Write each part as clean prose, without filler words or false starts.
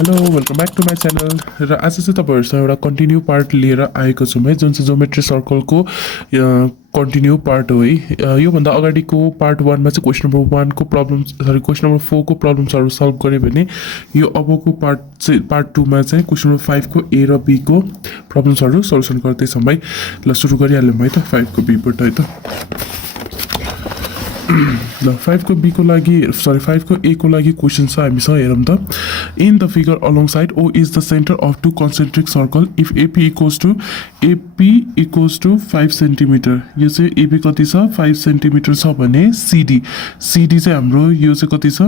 Hello welcome back to my channel र आज चाहिँ तपाईँहरूसँग एउटा कन्टिन्यू पार्ट लिएर आएको छु है जुन चाहिँ जोमेट्री सर्कलको कन्टिन्यू पार्ट हो है योभन्दा अगाडिको पार्ट 1 मा चाहिँ क्वेसन नम्बर 1 को प्रब्लम क्वेसन नम्बर 4 को प्रब्लम्सहरू सल्भ गऱ्यो भने यो अबको पार्ट 2 मा चाहिँ क्वेसन नम्बर 5 को ए र बी को प्रब्लम्सहरू सल्युसन गर्दैछौँ है ल सुरु गरिहालौँ है त 5 को बी बाट है त ल 5 को बी को लागि 5 को ए को लागि क्वेसन छ हामीसँग हेरौँ त in the figure along side O is the centre of two concentric circle if AP equals to 5 centimetre यो चाहिँ एपी कति छ 5 सेन्टिमिटर छ भने सिडी चाहिँ हाम्रो यो चाहिँ कति छ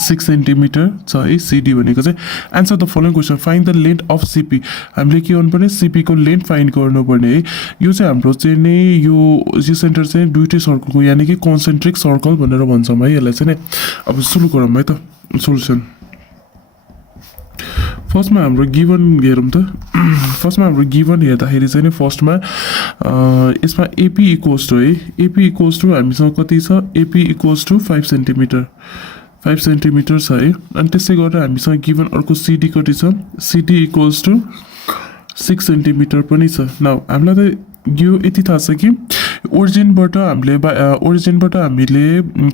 6 सेन्टिमिटर छ है सिडी भनेको चाहिँ answer the following question find the length of CP हामीले के गर्नुपर्ने सिपी को लेन्थ फाइन्ड गर्नुपर्ने है यो चाहिँ हाम्रो चाहिँ नै यो सेन्टर चाहिँ दुईटै सर्कलको यानि कि कन्सेन्ट्रिक सर्कल भनेर भन्छौँ है यसलाई चाहिँ नै अब सुरु गरौँ है त सोल्युसन फर्स्टमा हाम्रो गिभन हेरौँ त फर्स्टमा हाम्रो गिभन हेर्दाखेरि चाहिँ नि फर्स्टमा यसमा एपी इक्वल्स टु है एपी इक्वल्स टु हामीसँग कति छ AP equals to 5 centimetre 5 centimetre छ है अनि त्यसै गरेर हामीसँग गिभन अर्को सिडी कति छ सिडी इक्वल्स टु 6 सेन्टिमिटर पनि छ नाउ हामीलाई त यो यति थाहा छ कि ओरिजिनबाट हामीले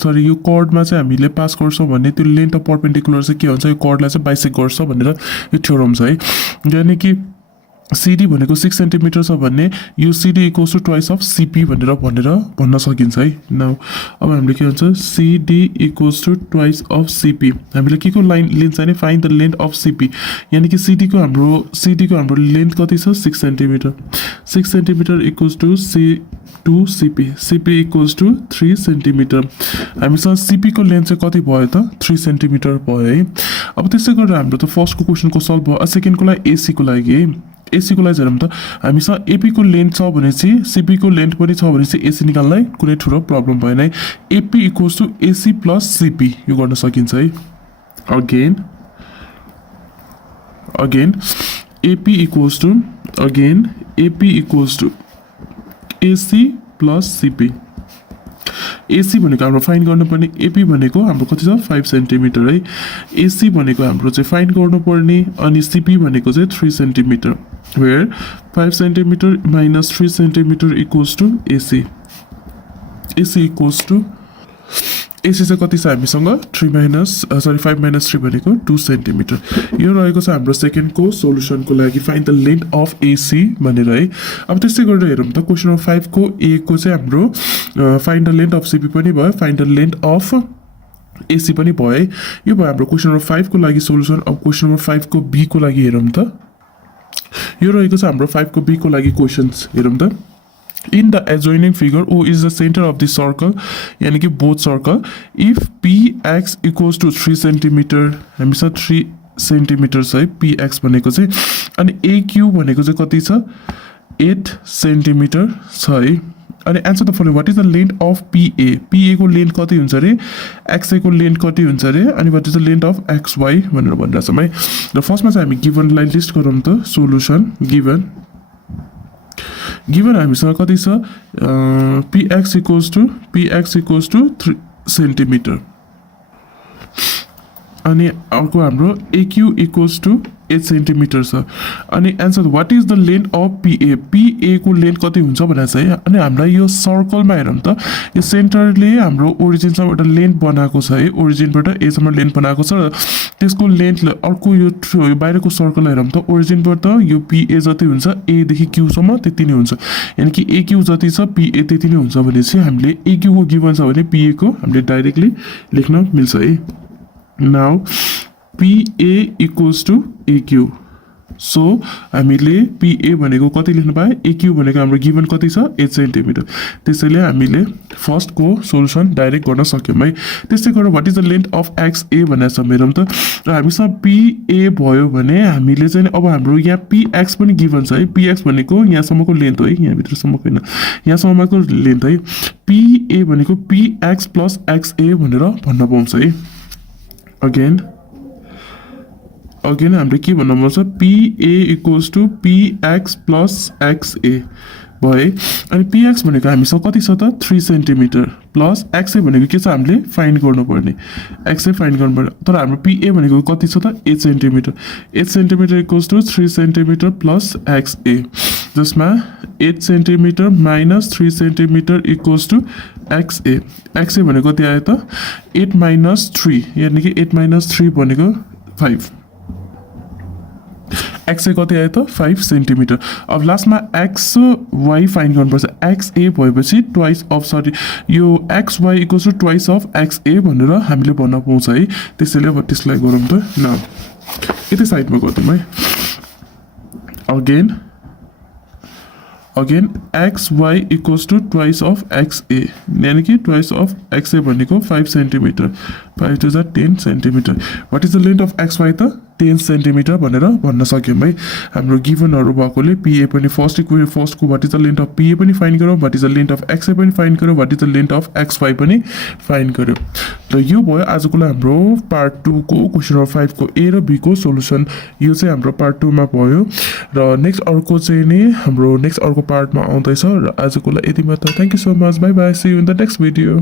सरी यो कर्डमा चाहिँ हामीले पास गर्छौँ भने त्यो लेन्थ अफ पर्पेन्डिकुलर चाहिँ के हुन्छ यो कर्डलाई चाहिँ बाइसेक्ट गर्छ भनेर यो थ्योरम छ है यानि कि सिडी भनेको 6 सेन्टिमिटर छ भन्ने यो CD equals to twice of CP भनेर भन्न सकिन्छ है नाउ अब हामीले के भन्छ CD equals to twice of CP हामीले के को लाइन लेन्थ चाहिने find the length of CP यानि कि सिडी को हाम्रो लेन्थ कति छ 6 centimetre 6 centimetre equals to CP equals to 3 centimetre हामीसँग सिपी को लेन्थ चाहिँ कति भयो त 3 सेन्टिमिटर भयो है अब त्यसै गरेर हाम्रो त फर्स्टको क्वेसनको सल्भ भयो सेकेन्डको लागि एसी को लागि है एसी को लागि हेरौँ त हामीसँग एपी को लेन्थ छ भने चाहिँ सिपी को लेन्थ पनि छ भने चाहिँ एसी निकाल्नलाई कुनै ठुलो प्रब्लम भएन है AP equals to AC plus CP यो गर्न सकिन्छ है again AP equals to AC plus CP AC भनेको हाम्रो फाइन्ड गर्नुपर्ने एपी भनेको हाम्रो कति छ 5 सेन्टिमिटर है एसी भनेको हाम्रो चाहिँ फाइन्ड गर्नुपर्ने अनि सिपी भनेको चाहिँ 3 centimetre where 5 centimetre minus 3 centimetre equals to AC equals to AC चाहिँ कति छ हामीसँग 5 माइनस 3 भनेको 2 सेन्टिमिटर यो रहेको छ हाम्रो सेकेन्डको सोल्युसनको लागि find the length of AC भनेर है अब त्यस्तै गरेर हेरौँ त क्वेसन नम्बर 5 को ए को चाहिँ हाम्रो find the length of CP पनि भयो find the length of AC पनि भयो है यो भयो हाम्रो क्वेसन नम्बर 5 को लागि सोल्युसन अब क्वेसन नम्बर 5 को बी को लागि हेरौँ त यो रहेको छ हाम्रो 5 को बी को लागि क्वेसन्स हेरौँ त In the adjoining figure, O is the center of the circle, यानी कि both circle. If px equals to 3 centimeter, हामीसँग 3 सेन्टिमिटर छ है px भनेको चाहिँ अनि aq भनेको चाहिँ कति छ 8 सेन्टिमिटर छ है अनि answer the following what is the length of pa को लेन्थ कति हुन्छ रे xa को लेन्थ कति हुन्छ रे अनि what is the length of xy भनेर भनिरहेछौँ है र फर्स्टमा चाहिँ हामी गिभनलाई लिस्ट गरौँ त सोल्युसन गिभन हामीसँग कति छ px इक्वल्स टु 3 सेन्टिमिटर अनि अर्को हाम्रो aq इक्वल्स टु 8 सेन्टिमिटर छ अनि answer what is the length of pa को लेन्थ कति हुन्छ भनेर चाहिँ अनि हामीलाई यो सर्कलमा हेरौँ त यो सेन्टरले हाम्रो ओरिजिनसम्म एउटा लेन्थ बनाएको छ है ओरिजिनबाट एसम्म लेन्थ बनाएको छ र त्यसको लेन्थ अर्को यो बाहिरको सर्कल हेरौँ त ओरिजिनबाट यो pa जति हुन्छ a देखि q सम्म त्यति नै हुन्छ यानि कि aq जति छ pa त्यति नै हुन्छ भने चाहिँ हामीले aq को गिभन छ भने pa को हामीले डाइरेक्टली लेख्न मिल्छ है now pa equals to aq so हामीले pa भनेको कति लेख्नु पाए aq भनेको हाम्रो गिभन कति छ 8 सेन्टिमिटर त्यसैले हामीले फर्स्टको सोल्युसन डाइरेक्ट गर्न सक्यौँ है त्यस्तै गरेर what is the length of xa भनेर छ हेरौँ त र हामीसँग pa भयो भने हामीले चाहिँ अब हाम्रो यहाँ px पनि गिभन छ है px भनेको यहाँसम्मको लेन्थ हो है यहाँभित्रसम्मको होइन यहाँसम्मको लेन्थ है pa भनेको px प्लस xa भनेर भन्न पाउँछ है अगेन हामीले के भन्न पाउँछ pa equals to px plus xa भयो है अनि px भनेको हामीसँग कति छ त 3 सेन्टिमिटर प्लस xa भनेको के छ हामीले फाइन्ड गर्नुपर्ने xa फाइन्ड गर्नुपर्ने तर हाम्रो pa भनेको कति छ त 8 centimetre 8 centimetre equals to 3 centimetre plus xa जसमा 8 centimetre minus 3 centimetre equals to xa भनेको कति आयो त 8 माइनस 3 यानि कि 8 माइनस 3 भनेको 5 xa कति आयो त 5 सेन्टिमिटर अब लास्टमा xy फाइन्ड गर्नुपर्छ xa भएपछि ट्वाइस अफ सरी यो xy equals to twice of xa भनेर हामीले भन्न पाउँछ है त्यसैले अब त्यसलाई गरौँ त ल यतै साइडमा गरौँ है again xy equals to twice of xa यानि कि ट्वाइस अफ xa भनेको 5 centimetre 5 two 10 centimetre what is the length of xy त 10 सेन्टिमिटर भनेर भन्न सक्यौँ है हाम्रो गिभनहरू भएकोले pa पनि फर्स्टको what is the length of pa पनि फाइन्ड गरौँ what is the length of xa पनि फाइन्ड गरौँ what is the length of xy पनि फाइन्ड गरौँ र यो भयो आजको लागि हाम्रो पार्ट 2 को क्वेसन नम्बर 5 को ए र बी को सोलुसन यो चाहिँ हाम्रो पार्ट 2 मा भयो र नेक्स्ट अर्को चाहिँ नि हाम्रो नेक्स्ट अर्को पार्टमा आउँदैछ र आजको लागि यति मात्र thank you so much bye bye see you in the next video